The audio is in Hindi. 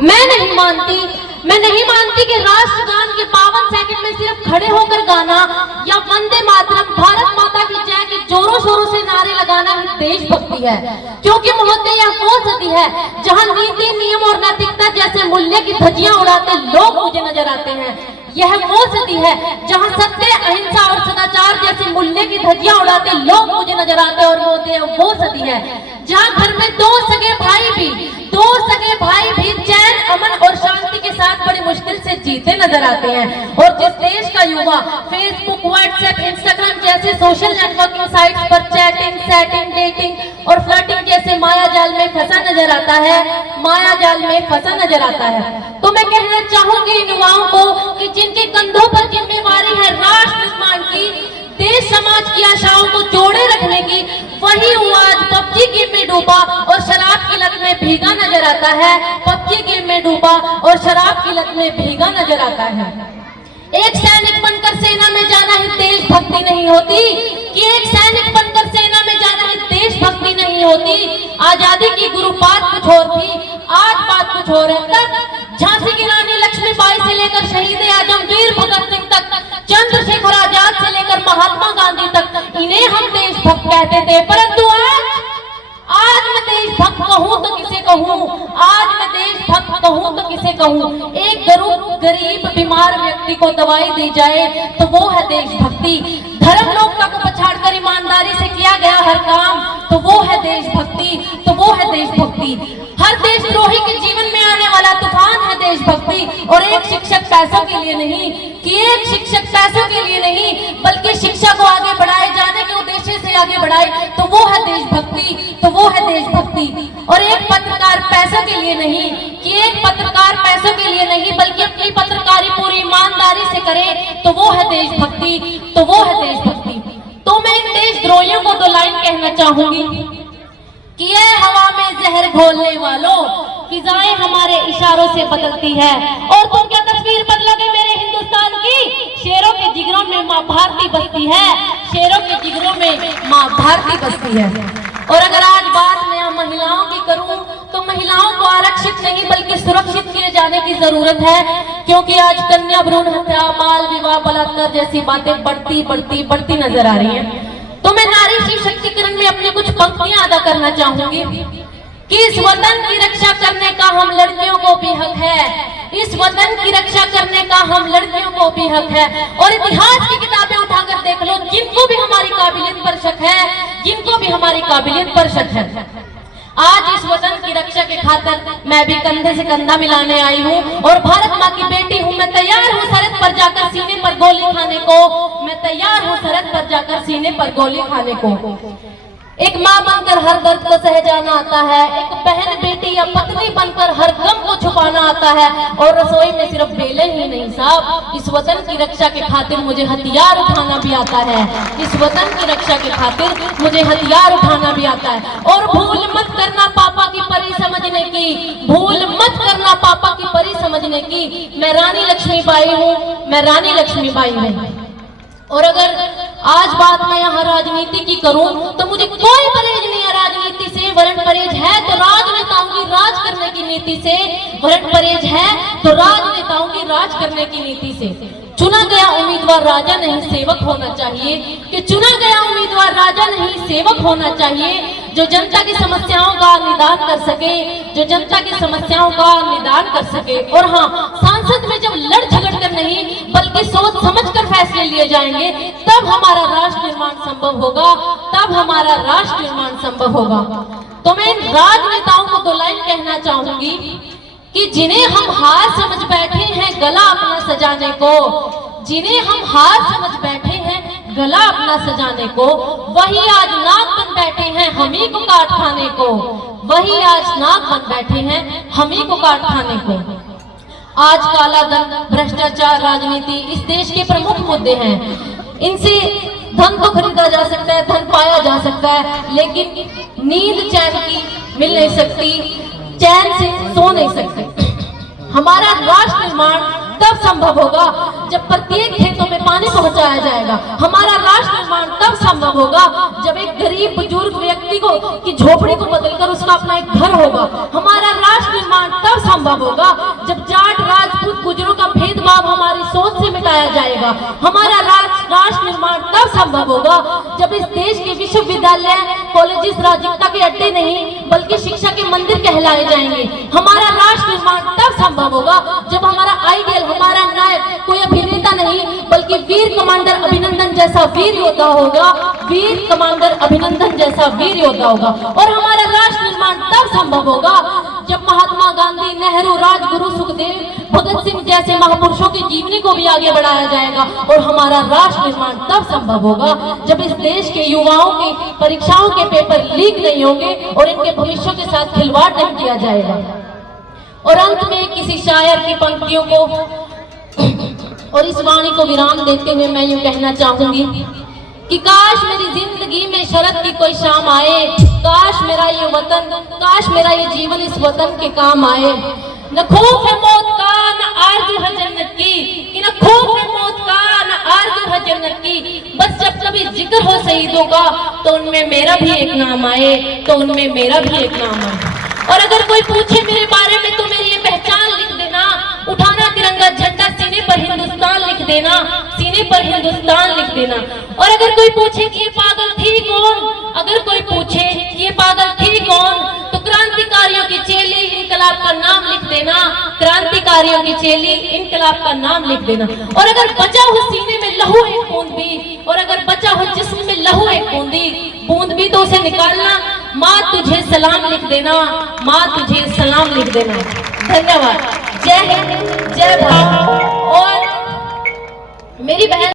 मैं नहीं मानती कि राष्ट्रगान के 52 सेकंड में सिर्फ खड़े होकर गाना या वंदे मातरम, भारत माता की जय के जोरों शोरों से नारे लगाना ही देशभक्ति है। क्योंकि महोदय यह वो सदी है जहां नीति, नियम और नैतिकता जैसे मूल्य की धज्जियां उड़ाते लोग मुझे नजर आते हैं। यह वो सदी है जहां सत्य, अहिंसा और सदाचार जैसे मूल्य की धज्जियां उड़ाते लोग मुझे नजर आते हैं। और वो सदी है जहां घर में दो सगे भाई भी चैन, अमन और शांति के साथ बड़ी मुश्किल से जीते नजर आते हैं। और जिस देश का युवा फेसबुक, व्हाट्सएप, इंस्टाग्राम जैसे सोशल नेटवर्किंग साइट्स पर चैटिंग, सैटिंग, डेटिंग और फ्लर्टिंग जैसे मायाजाल में फंसा नजर आता है, तो मैं कहना चाहूंगी इन युवाओं को कि जिनके कंधों पर जिम्मेवारी है राष्ट्र निर्माण की, देश समाज की आशाओं को जोड़े रखने की, वही युवा आज पबजी गेम में डूबा और शराब की लत में भीगा नजर आता है। एक सैनिक बनकर सेना में जाना ही देशभक्ति नहीं होती कि एक सैनिक बनकर सेना में जाना ही देशभक्ति नहीं होती। आजादी की गुरु बात कुछ और थी, आज बात कुछ और है। तब झांसी की रानी लक्ष्मीबाई से लेकर शहीद आजम वीर भगत सिंह तक, चंद्रशेखर आजाद से लेकर महात्मा गांधी तक, इन्हें हम देशभक्त कहते थे। परंतु आज मैं देशभक्त कहूं तो किसे कहूं? एक गरीब बीमार व्यक्ति को दवाई दी जाए तो वो है देशभक्ति। धर्म लोकता को पछाड़कर ईमानदारी से किया गया हर काम तो वो है देशभक्ति। हर देशद्रोही के जीवन में आने वाला तूफान है देशभक्ति। और एक शिक्षक पैसों के लिए नहीं बल्कि शिक्षा को आगे बढ़ाए जाने के उद्देश्य से आगे बढ़ाए तो वो है देशभक्ति। और एक पत्रकार पैसों के लिए नहीं बल्कि अपनी पत्रकारी पूरी ईमानदारी से करे तो वो है देशभक्ति। तो मैं इन देशद्रोहियों को 2 लाइन कहना चाहूंगी कि ये हवा में जहर घोलने वालों, फिजाएं हमारे इशारों से बदलती है। और तुम क्या तस्वीर बदलोगे मेरे हिंदुस्तान की? शेरों के जिगरों में माँ भारती बसती है। और अगर आज बात मैं महिलाओं की करूं तो महिलाओं को आरक्षित नहीं बल्कि सुरक्षित किए जाने की जरूरत है। क्योंकि आज कन्या भ्रूण हत्या, बाल विवाह, बलात्कार जैसी बातें बढ़ती नजर आ रही हैं। तो मैं नारी सशक्तिकरण में अपने कुछ पंक्तियां अदा करना चाहूंगी कि इस वतन की रक्षा करने का हम लड़कियों को भी हक है। और इतिहास की किताबें उठाकर देख लो, जिनको भी हमारी काबिलियत पर शक है। आज इस वतन की रक्षा के खातिर मैं भी कंधे से कंधा मिलाने आई हूँ और भारत माँ की बेटी हूँ। मैं तैयार हूँ सरहद पर जाकर सीने पर गोली खाने को। एक माँ बनकर हर दर्द को सह जाना आता है, एक बहन, बेटी या पत्नी बनकर हर गम को छुपाना आता है। और रसोई में सिर्फ बेले ही नहीं साहब, इस वतन की रक्षा के खातिर मुझे हथियार उठाना भी आता है। और भूल मत करना पापा की परी समझने की, मैं रानी लक्ष्मीबाई हूँ। और अगर आज बात मैं यहाँ राजनीति की करूं तो मुझे कोई परहेज नहीं है राजनीति से। वरण परहेज है तो राजनेताओं की राज करने की नीति से। चुना गया उम्मीदवार राजा नहीं सेवक होना चाहिए, जो जनता की समस्याओं का निदान कर सके। और हाँ, सांसद में जब लड़ झगड़ कर नहीं बल्कि सोच समझ कर फैसले लिए जाएंगे तब हमारा राष्ट्र निर्माण संभव होगा। तो मैं इन राजनेताओं को 2 लाइन कहना चाहूंगी कि जिन्हें हम हार समझ बैठे हैं गला अपना सजाने को, वही आज नाक बन बैठे हैं हम ही को काट खाने को। आज काला धन, भ्रष्टाचार, राजनीति इस देश के प्रमुख मुद्दे हैं। इनसे धन तो खरीदा जा सकता है, धन पाया जा सकता है, लेकिन नींद चैन की मिल नहीं सकती, चैन से सो नहीं सकते। हमारा राष्ट्र निर्माण तब संभव होगा जब प्रत्येक खेतों में पानी पहुंचाया जाएगा। हमारा राष्ट्र निर्माण तब संभव होगा जब एक गरीब बुजुर्ग व्यक्ति को की झोपड़ी को बदलकर उसका अपना एक घर होगा। हमारा राष्ट्र निर्माण तब संभव होगा जब जाट राजपूत गुजरों का भेदभाव हमारी सोच से मिटाया जाएगा। हमारा राष्ट्र निर्माण तब संभव होगा जब इस देश के विश्वविद्यालय कॉलेजेस राजनीतिता के अड्डे नहीं बल्कि शिक्षा के मंदिर कहलाए जाएंगे। हमारा राष्ट्र निर्माण तब संभव होगा जब हमारा आइडियल, हमारा नायक कोई अभिनेता नहीं बल्कि वीर कमांडर अभिनंदन जैसा वीर योद्धा होगा, वीर कमांडर अभिनंदन जैसा वीर योद्धा होगा। और हमारा राष्ट्र निर्माण तब संभव होगा जब महात्मा गांधी, नेहरू, राजगुरु, सुखदेव, भगत सिंह जैसे महापुरुषों की जीवनी को भी आगे बढ़ाया जाएगा। और हमारा राष्ट्र निर्माण तब संभव होगा जब इस देश के युवाओं की परीक्षाओं के पेपर लीक नहीं होंगे और इनके भविष्य के साथ खिलवाड़ नहीं किया जाएगा। और अंत में किसी शायर की पंक्तियों को और इस वाणी को विराम देते हुए मैं यूं कहना चाहूंगी कि काश मेरी जिंदगी में शरद की कोई शाम आए, काश मेरा ये वतन, काश मेरा ये जीवन इस वतन के काम आए। न खौफ है मौत का, न आरज़ू है जन्नत की, कि न खौफ है मौत का, न आरज़ू है जन्नत की। बस जब कभी जिक्र हो शहीदों का तो उनमें मेरा भी एक नाम आए, तो उनमें मेरा भी एक नाम आए। और अगर कोई पूछे मेरे बारे में तो मेरी ये पहचान लिख देना, उठाना तिरंगा झंडा, सीने पर हिंदुस्तान लिख देना, सीने पर हिंदुस्तान लिख देना। और अगर कोई पूछे कि ये पागल थी कौन, अगर कोई पूछे कि ये पागल थी कौन, तो क्रांतिकारियों की चेली इनकलाब का नाम लिख देना, क्रांतिकारियों की चेली इनकलाब का नाम लिख देना। और अगर बचा हो सीने में लहू एक बूंद भी, और अगर बचा हो जिस्म में लहू एक बूंद भी तो उसे निकालना, माँ तुझे सलाम लिख देना, माँ तुझे सलाम लिख देना। धन्यवाद। जय हिंद, जय भारत। और मेरी बहन